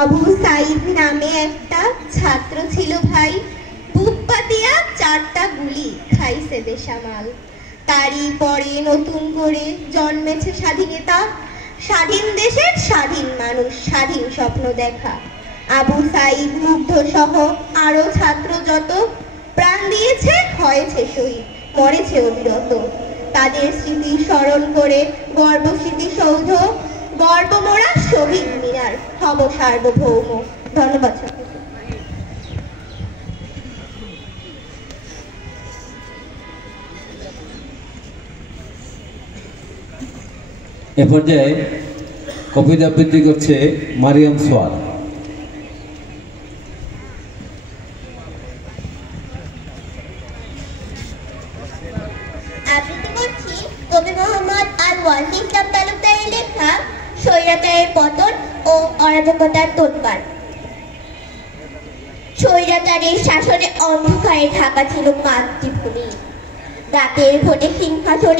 আবু সাইদ নামে একটা ছাত্র ছিল ভাই, বুক পাতিয়া 4টা গুলি খাইছে বেসামাল। তারই পরে নতুন করে জন্মেছে স্বাধীনতা, স্বাধীন দেশের স্বাধীন মানুষ, স্বাধীন স্বপ্ন দেখা। আবু সাইদ মুগ্ধ সহ আরো ছাত্র যত প্রাণ দিয়েছে, হয়েছে শহীদ, মরেছে অবিরত। তাদের স্মৃতি স্মরণ করে গর্ব স্মৃতিসৌধ, গর্ব মোরা শহীদ মিনার, হব সার্বভৌম। ধন্যবাদ। এ পর্যায়ে কবিতা আবৃত্তি করছে মারিয়াম সোয়াল। আবৃত্তি করছি কবি মোহাম্মদ আল ওয়াজি ইসলাম তালুকদারের লেখা স্বৈরাচারের পতন ও অরাজকতার তোলপাড়। স্বৈরাচারের শাসনে অন্ধকারে ঢাকা ছিল মাতৃভূমি। রাতের ভোটে সিংহাসনে